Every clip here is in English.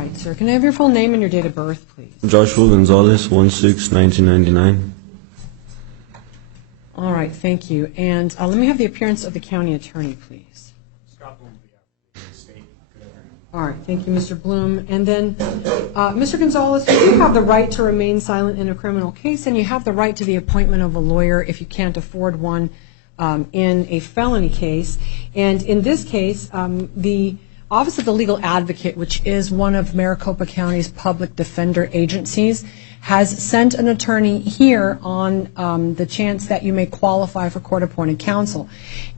right, sir. Can I have your full name and your date of birth, please? Joshua Gonzalez, 1/6/1999. All right, thank you. And let me have the appearance of the county attorney, please. All right, thank you, Mr. Bloom. And then, Mr. Gonzalez, you have the right to remain silent in a criminal case, and you have the right to the appointment of a lawyer if you can't afford one in a felony case. And in this case, the Office of the Legal Advocate, which is one of Maricopa County's public defender agencies, has sent an attorney here on the chance that you may qualify for court-appointed counsel.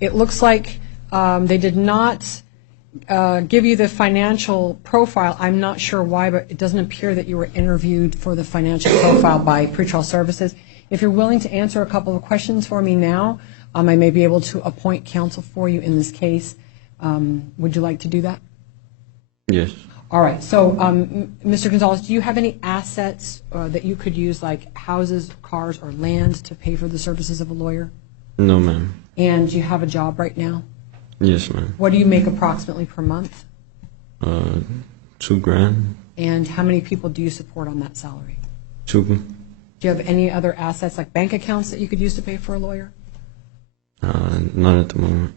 It looks like they did not give you the financial profile. I'm not sure why, but it doesn't appear that you were interviewed for the financial profile by pretrial services. If you're willing to answer a couple of questions for me now, I may be able to appoint counsel for you in this case. Would you like to do that? Yes. All right. So, Mr. Gonzalez, do you have any assets that you could use, like houses, cars, or land to pay for the services of a lawyer? No, ma'am. And do you have a job right now? Yes, ma'am. What do you make approximately per month? $2,000. And how many people do you support on that salary? 2. Do you have any other assets, like bank accounts, that you could use to pay for a lawyer? Not at the moment.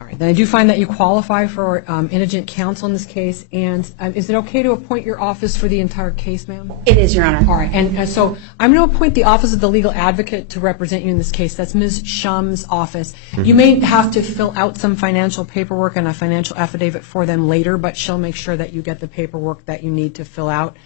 All right. Then I do find that you qualify for indigent counsel in this case. And is it okay to appoint your office for the entire case, ma'am? It is, Your Honor. All right. And so I'm going to appoint the Office of the Legal Advocate to represent you in this case. That's Ms. Shum's office. Mm-hmm. You may have to fill out some financial paperwork and a financial affidavit for them later, but she'll make sure that you get the paperwork that you need to fill out.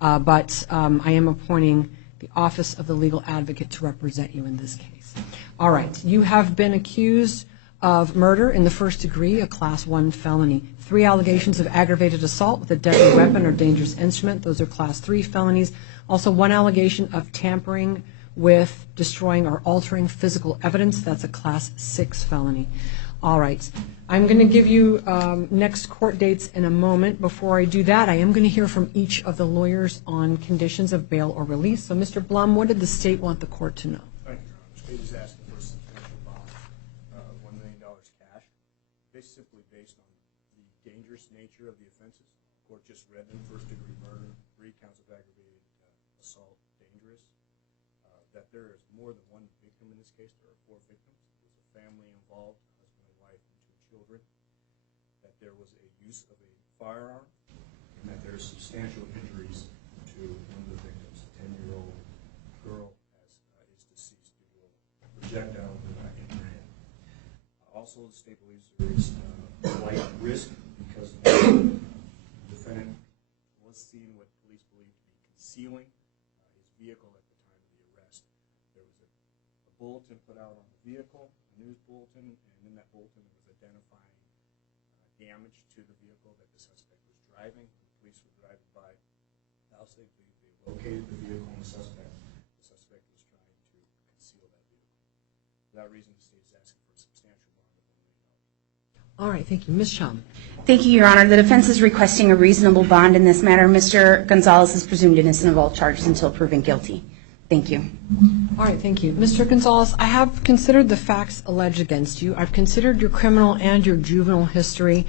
But I am appointing the Office of the Legal Advocate to represent you in this case. All right. You have been accused of murder in the first degree, a Class 1 felony. 3 allegations of aggravated assault with a deadly weapon or dangerous instrument. Those are Class 3 felonies. Also 1 allegation of tampering with, destroying, or altering physical evidence. That's a Class 6 felony. All right. I'm going to give you next court dates in a moment. Before I do that, I am going to hear from each of the lawyers on conditions of bail or release. So, Mr. Blum, what did the state want the court to know? Thank you, Your Honor. The state is asking for a substantial bond of $1 million cash, simply based on the dangerous nature of the offenses. The court just read them: first-degree murder, 3 counts of aggravated assault, dangerous. That there is more than 1 victim in this case. There are 4 victims. There's a family involved, husband and wife and 2 children. That there was a use of a firearm, and that there are substantial injuries to one of the victims, a 10-year-old girl, is deceased due to a projectile in her head. Also, the state believes there is a slight risk because the defendant was seen what police believe to be concealing his vehicle at the time of the arrest. There was a bulletin put out on the vehicle, a news bulletin, and in that bulletin it was identifying damage to the vehicle that the suspect was driving. The police were driving by the house. They located the vehicle and the suspect. The suspect was trying to conceal that vehicle. For that reason, the state is asking for a substantial bond of $1 million. All right. Thank you. Ms. Shum. Thank you, Your Honor. The defense is requesting a reasonable bond in this matter. Mr. Gonzalez is presumed innocent of all charges until proven guilty. Thank you. All right, thank you. Mr. Gonzalez, I have considered the facts alleged against you. I've considered your criminal and your juvenile history,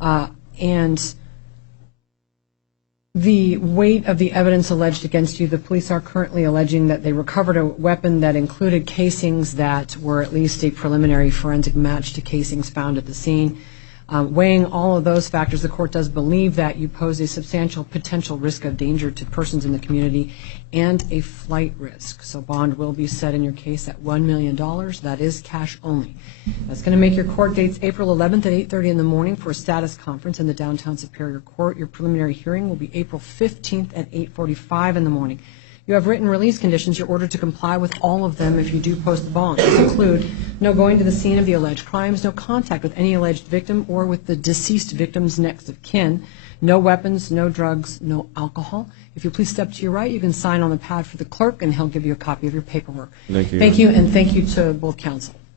and the weight of the evidence alleged against you. The police are currently alleging that they recovered a weapon that included casings that were at least a preliminary forensic match to casings found at the scene. Weighing all of those factors, the court does believe that you pose a substantial potential risk of danger to persons in the community and a flight risk. So bond will be set in your case at $1 million. That is cash only. That's going to make your court dates April 11th at 8:30 in the morning for a status conference in the downtown Superior Court. Your preliminary hearing will be April 15th at 8:45 in the morning. You have written release conditions. You're ordered to comply with all of them if you do post the bond. These include no going to the scene of the alleged crimes, no contact with any alleged victim or with the deceased victim's next of kin, no weapons, no drugs, no alcohol. If you please step to your right, you can sign on the pad for the clerk, and he'll give you a copy of your paperwork. Thank you. Thank you, and thank you to both counsel.